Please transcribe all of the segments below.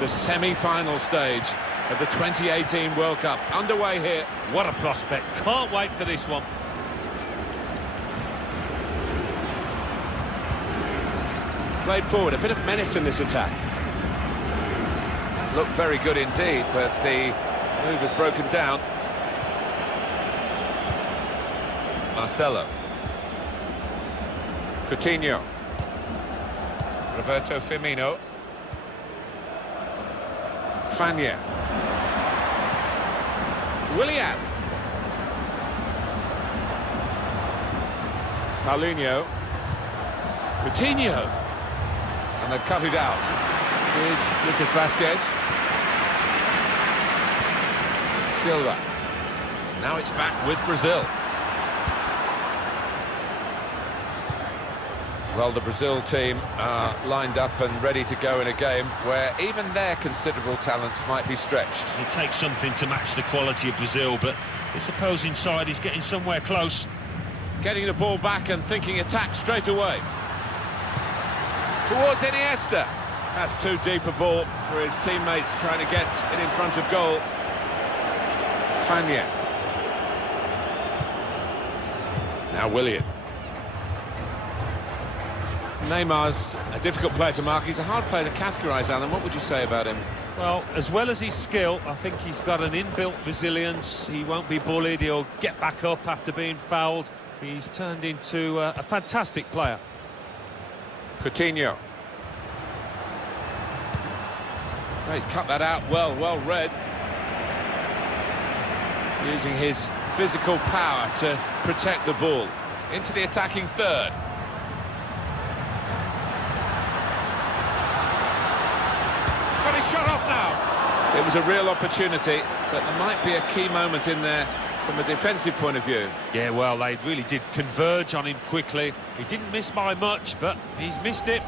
The semi-final stage of the 2018 World Cup underway here. What a prospect. Can't wait for this one. Played forward, a bit of menace in this attack. Looked very good indeed, but the move has broken down. Marcelo. Coutinho. Roberto Firmino. Fanya. Willian. Paulinho. Coutinho. And they've cut it out. Here's Lucas Vazquez. Silva. Now it's back with Brazil. Well, the Brazil team are lined up and ready to go in a game where even their considerable talents might be stretched. It takes something to match the quality of Brazil, but this opposing side is getting somewhere close. Getting the ball back and thinking attack straight away. Towards Iniesta. That's too deep a ball for his teammates trying to get it in front of goal. Fanya. Now Willian. Neymar's a difficult player to mark. He's a hard player to categorise, Alan. What would you say about him? Well, as well as his skill, I think he's got an inbuilt resilience. He won't be bullied. He'll get back up after being fouled. He's turned into a fantastic player. Coutinho. Well, he's cut that out well read. Using his physical power to protect the ball. Into the attacking third. Got his shot off now. It was a real opportunity, but there might be a key moment in there from a defensive point of view. Yeah, well, they really did converge on him quickly. He didn't miss by much, but he's missed it.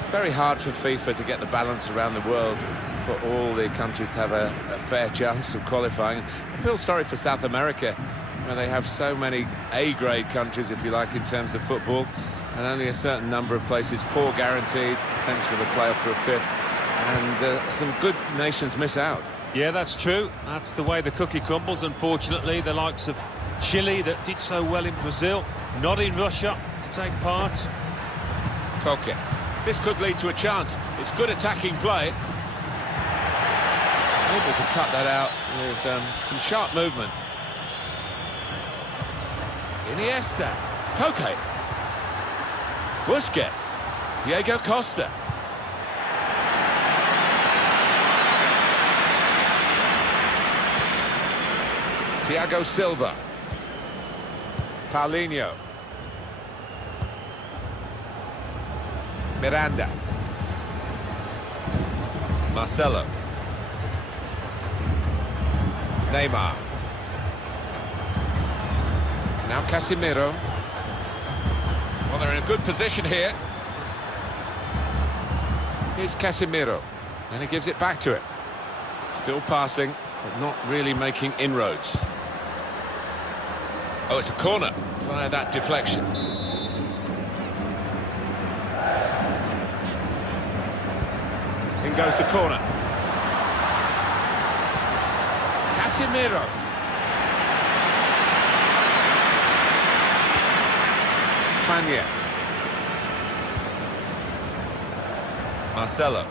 It's very hard for FIFA to get the balance around the world for all the countries to have a fair chance of qualifying. I feel sorry for South America, where they have so many A-grade countries, if you like, in terms of football, and only a certain number of places, 4 guaranteed, potential of a playoff for a 5th, and some good nations miss out. Yeah, that's true. That's the way the cookie crumbles, unfortunately. The likes of Chile, that did so well in Brazil, not in Russia to take part. Koke. This could lead to a chance. It's good attacking play. Able to cut that out with some sharp movement. Iniesta. Koke. Busquets. Diego Costa. Thiago Silva. Paulinho. Miranda. Marcelo. Neymar. Now Casemiro. Well, they're in a good position here. Here's Casemiro. And he gives it back to him. Still passing, but not really making inroads. Oh, it's a corner via that deflection. In goes the corner. Casemiro. Fanya. Marcelo.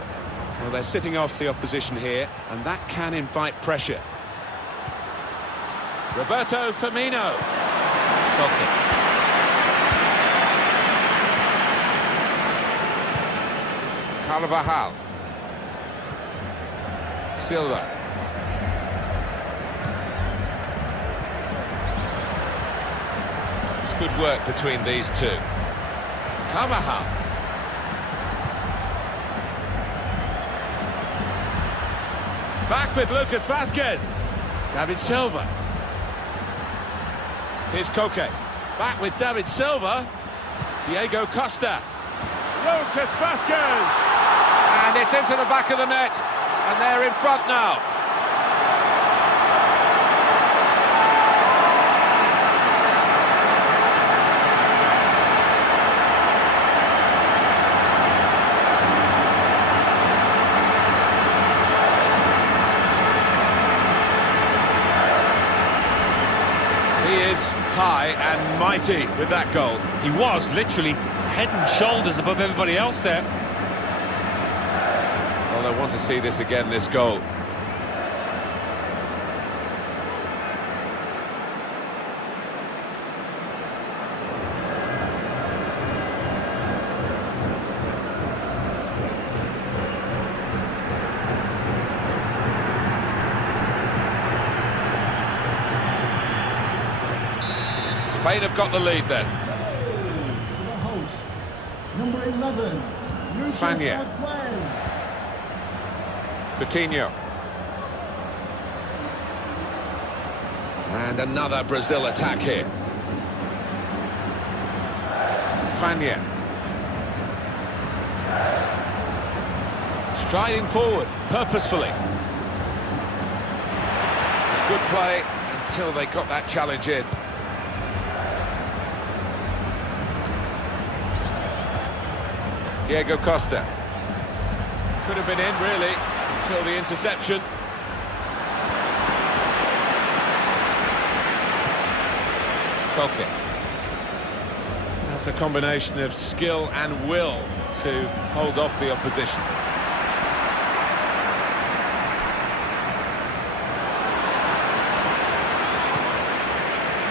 Well, they're sitting off the opposition here, and that can invite pressure. Roberto Firmino. Okay. Carvajal. Silva. It's good work between these two. Carvajal. Back with Lucas Vazquez. David Silva. Here's Koke. Back with David Silva. Diego Costa. Lucas Vazquez. And it's into the back of the net, and they're in front now. He is high and mighty with that goal. He was literally head and shoulders above everybody else there. Well, they want to see this again, this goal. Spain have got the lead then. The hosts, number 11, Lucas Fania. Vazquez. Coutinho. And another Brazil attack here. Fania. Striding forward, purposefully. It's good play until they got that challenge in. Diego Costa. Could have been in, really, until the interception. Koke. That's a combination of skill and will to hold off the opposition.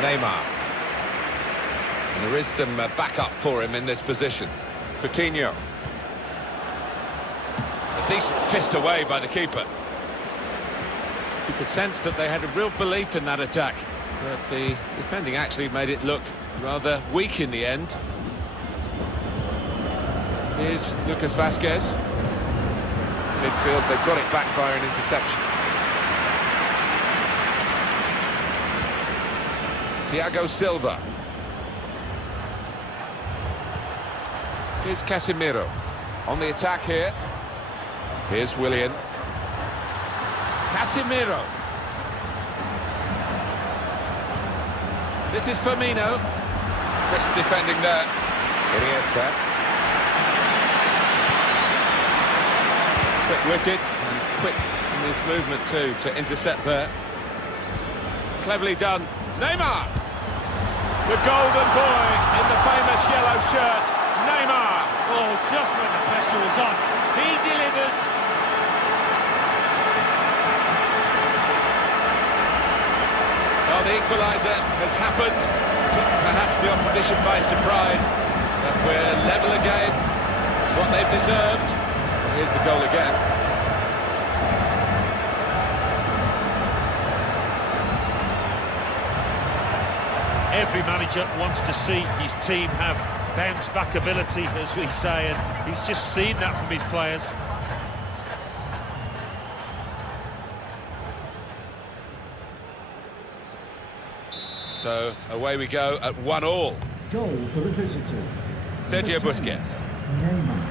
Neymar. And there is some backup for him in this position. Coutinho. A decent fist away by the keeper. You could sense that they had a real belief in that attack, but the defending actually made it look rather weak in the end. Here's Lucas Vazquez. Midfield, they've got it back via an interception. Thiago Silva. Here's Casemiro on the attack here. Here's Willian. Casemiro. This is Firmino. Crisp defending there. Iniesta. Quick-witted and quick in his movement too to intercept there. Cleverly done. Neymar! The golden boy in the famous yellow shirt. Neymar! Oh, just when the pressure was on, he delivers. Well, the equaliser has happened, took perhaps the opposition by surprise, but we're level again. It's what they've deserved. Here's the goal again. Every manager wants to see his team have bounce-back ability, as we say, and he's just seen that from his players. So away we go at 1-1. Goal for the visitors. Sergio Number 10, Busquets. Neymar.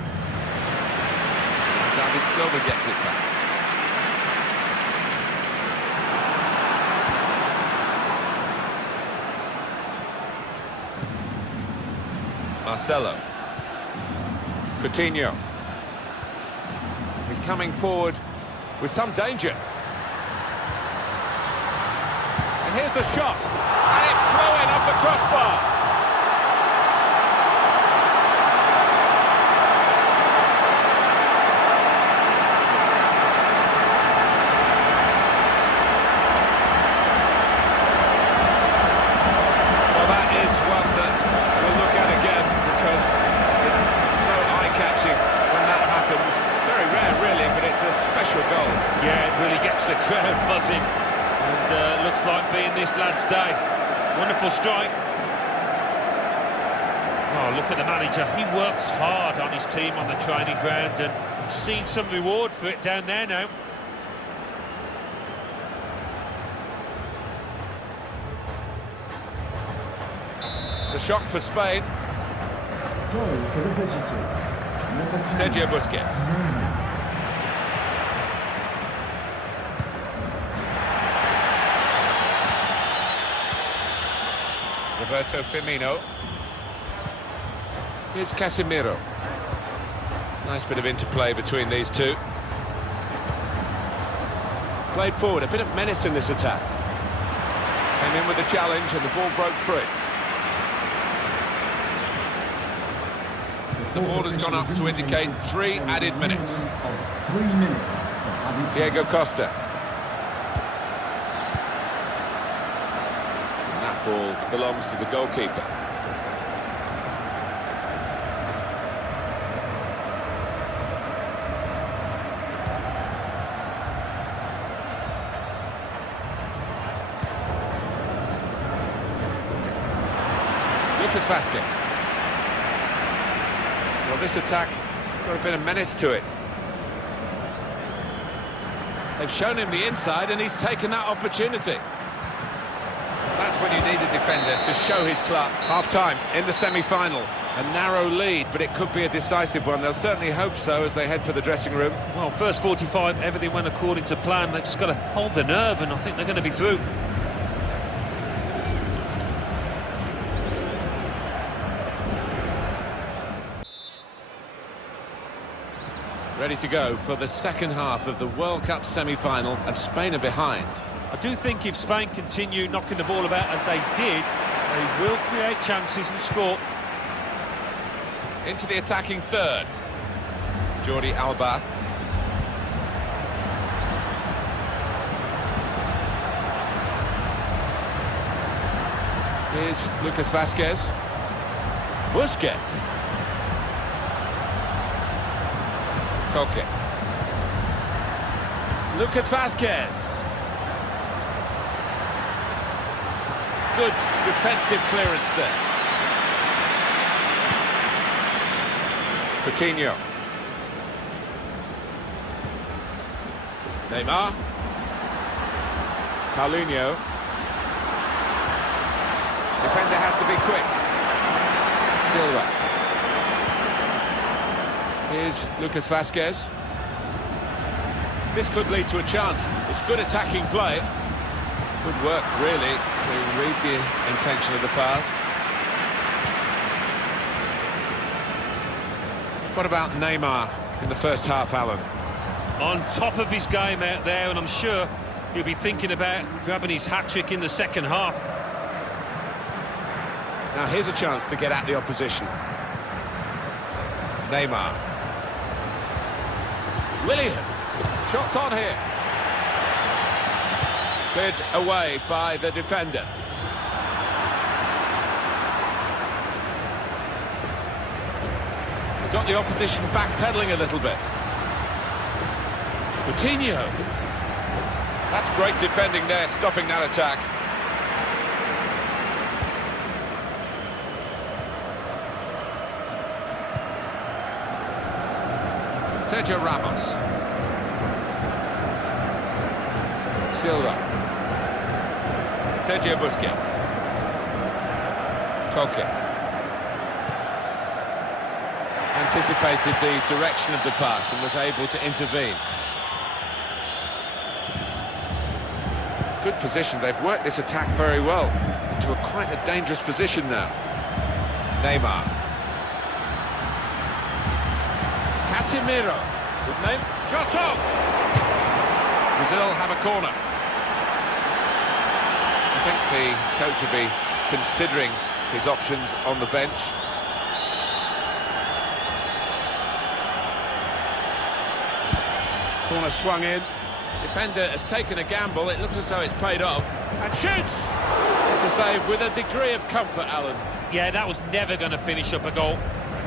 David Silva gets it back. Marcelo. Coutinho. He's coming forward with some danger. And here's the shot. And it flew in off the crossbar. Well, that is one that we'll look at again because it's so eye-catching when that happens. Very rare, really, but it's a special goal. Yeah, it really gets the crowd buzzing, and looks like being this lad's day. Wonderful strike. Oh, look at the manager. He works hard on his team on the training ground, and he's seen some reward for it down there now. It's a shock for Spain. Goal for the visitors. Number 10, Sergio Busquets. Neymar. Roberto Firmino. Here's Casemiro. Nice bit of interplay between these two. Played forward, a bit of menace in this attack. Came in with a challenge and the ball broke free. The ball has gone up to indicate 3 added minutes. 3 minutes of added time. Diego Costa. And that ball belongs to the goalkeeper. Lucas Vasquez. Well, this attack got a bit of menace to it. They've shown him the inside and he's taken that opportunity. That's when you need a defender to show his class. Half-time in the semi-final. A narrow lead, but it could be a decisive one. They'll certainly hope so as they head for the dressing room. Well, first 45, everything went according to plan. They've just got to hold the nerve, and I think they're going to be through. Ready to go for the second half of the World Cup semi-final, and Spain are behind. I do think if Spain continue knocking the ball about as they did, they will create chances and score. Into the attacking third. Jordi Alba. Here's Lucas Vasquez. Busquets. Koke. Lucas Vasquez. Good defensive clearance there. Coutinho. Neymar. Paulinho. Defender has to be quick. Silva. Here's Lucas Vasquez. This could lead to a chance. It's good attacking play. Good work, really, to read the intention of the pass. What about Neymar in the first half, Alan? On top of his game out there, and I'm sure he'll be thinking about grabbing his hat-trick in the second half. Now here's a chance to get at the opposition. Neymar. Willian. Shots on here. Cleared away by the defender. Got the opposition backpedaling a little bit. Coutinho. That's great defending there, stopping that attack. Sergio Ramos. Silva. Sergio Busquets. Koke. Anticipated the direction of the pass and was able to intervene. Good position. They've worked this attack very well into quite a dangerous position now. Neymar. Casemiro. Good name. Shot on! Brazil have a corner. I think the coach will be considering his options on the bench. Corner swung in. Defender has taken a gamble. It looks as though it's paid off. And shoots! It's a save with a degree of comfort, Alan. Yeah, that was never going to finish up a goal.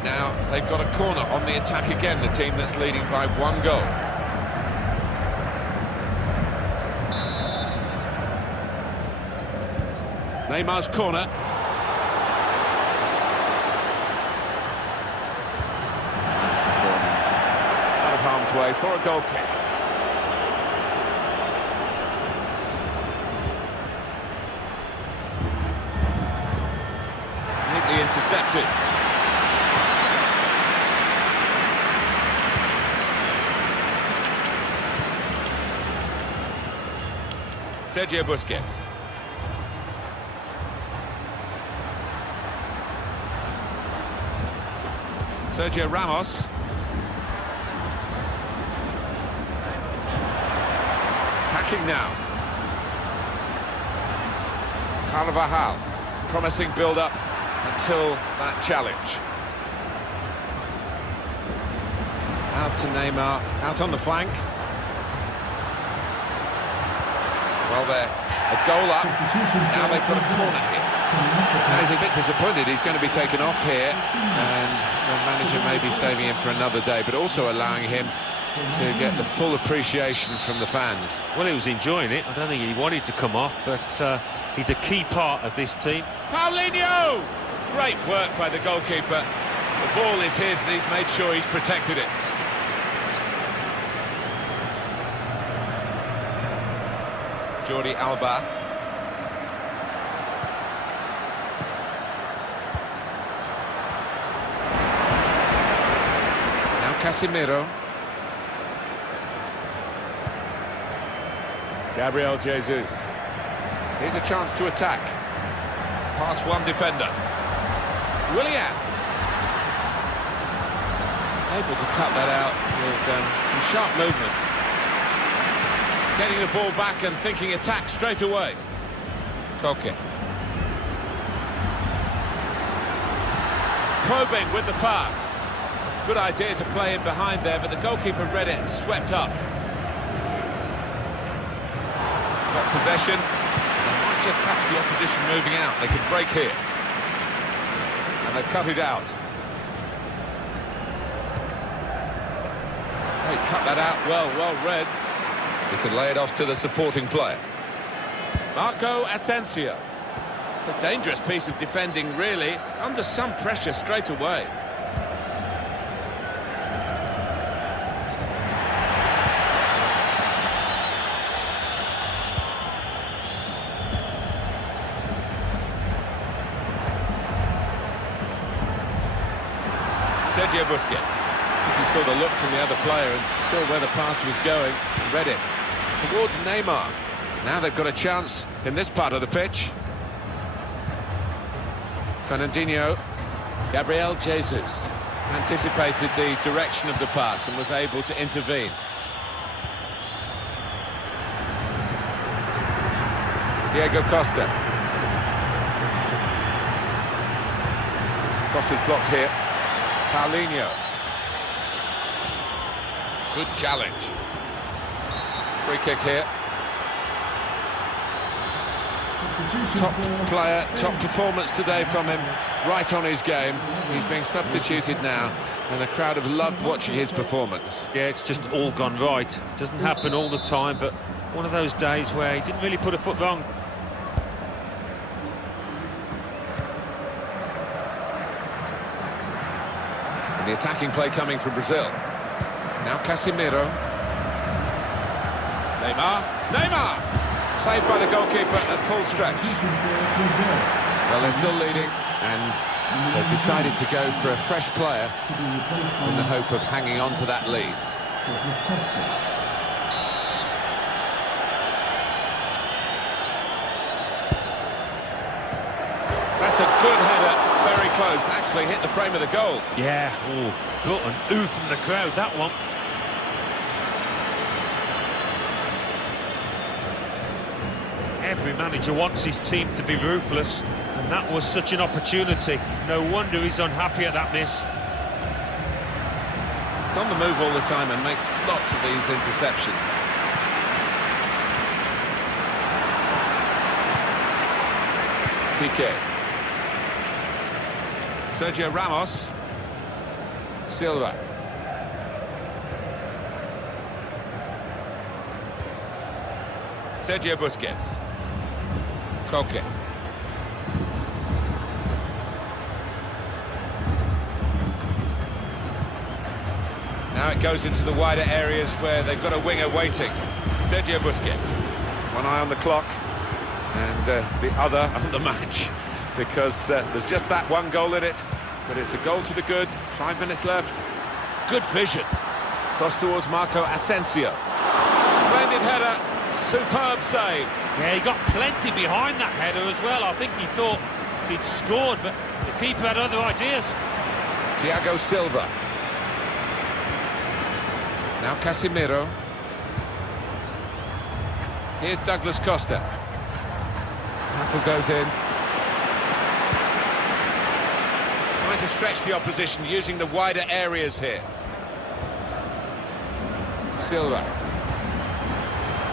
Now they've got a corner on the attack again, the team that's leading by 1 goal. Neymar's corner. It's out of harm's way for a goal kick. Neatly intercepted. Sergio Busquets. Sergio Ramos. Attacking now. Carvajal. Promising build-up until that challenge. Out to Neymar, out on the flank. Well, they're a goal up. Now they've got a corner here. And he's a bit disappointed. He's going to be taken off here, and the manager may be saving him for another day, but also allowing him to get the full appreciation from the fans. Well, he was enjoying it. I don't think he wanted to come off, but he's a key part of this team. Paulinho! Great work by the goalkeeper. The ball is his, and he's made sure he's protected it. Jordi Alba. Now Casemiro. Gabriel Jesus. Here's a chance to attack. Past one defender. Willian. Able to cut that out with some sharp movement. Getting the ball back and thinking attack straight away. Koke. Probing with the pass. Good idea to play in behind there, but the goalkeeper read it and swept up. Got possession. They might just catch the opposition moving out. They could break here. And they've cut it out. Oh, he's cut that out well read. He can lay it off to the supporting player. Marco Asensio. It's a dangerous piece of defending, really. Under some pressure straight away. Sergio Busquets. I think he saw the look from the other player and saw where the pass was going and read it. Towards Neymar. Now they've got a chance in this part of the pitch. Fernandinho. Gabriel Jesus anticipated the direction of the pass and was able to intervene. Diego Costa. Costa's blocked here. Paulinho. Good challenge. Free kick here. Top player, top performance today from him, right on his game. He's being substituted now, and the crowd have loved watching his performance. Yeah, it's just all gone right. Doesn't happen all the time, but one of those days where he didn't really put a foot wrong. And the attacking play coming from Brazil. Now Casemiro. Neymar! Saved by the goalkeeper at full stretch. Well, they're still leading, and they've decided to go for a fresh player in the hope of hanging on to that lead. That's a good header, very close, actually hit the frame of the goal. Yeah, got an ooh from the crowd, that one. Every manager wants his team to be ruthless, and that was such an opportunity. No wonder he's unhappy at that miss. It's on the move all the time and makes lots of these interceptions. Piqué. Sergio Ramos. Silva. Sergio Busquets. Koke. Now it goes into the wider areas where they've got a winger waiting. Sergio Busquets. One eye on the clock and the other on the match, because there's just that one goal in it, but it's a goal to the good. 5 minutes left. Good vision. Cross towards Marco Asensio. Splendid header. Superb save. Yeah, he got plenty behind that header as well. I think he thought he'd scored, but the keeper had other ideas. Thiago Silva. Now Casemiro. Here's Douglas Costa. Tackle goes in. Trying to stretch the opposition using the wider areas here. Silva.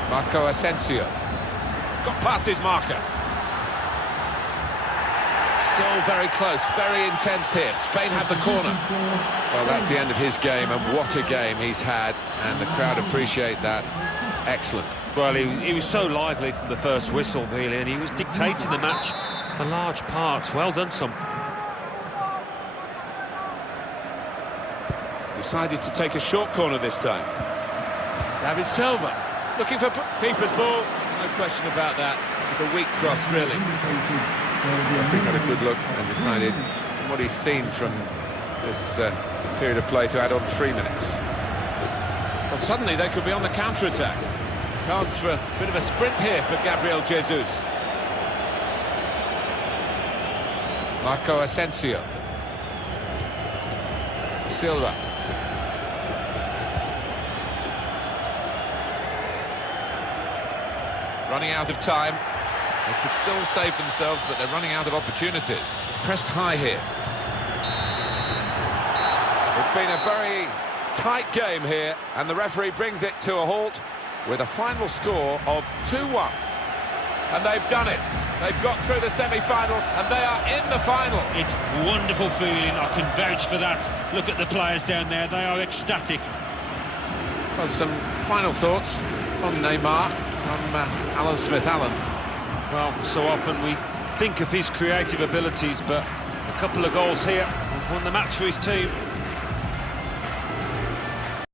Marco Asensio. Got past his marker. Still very close, very intense here. Spain have the corner. Well, that's the end of his game, and what a game he's had, and the crowd appreciate that. Excellent. Well, he was so lively from the first whistle, really, and he was dictating the match for large parts. Well done, son. Decided to take a short corner this time. David Silva, looking for keeper's ball. No question about that. It's a weak cross, really. He's had a good look and decided what he's seen from this period of play to add on 3 minutes. Well, suddenly they could be on the counter-attack. Chance for a bit of a sprint here for Gabriel Jesus. Marco Asensio. Silva. Running out of time. They could still save themselves, but they're running out of opportunities. Pressed high here. It's been a very tight game here, and the referee brings it to a halt with a final score of 2-1. And they've done it. They've got through the semi-finals, and they are in the final. It's a wonderful feeling. I can vouch for that. Look at the players down there. They are ecstatic. Well, some final thoughts on Neymar from Alan Smith. Alan. Well, so often we think of his creative abilities, but a couple of goals here won the match for his team.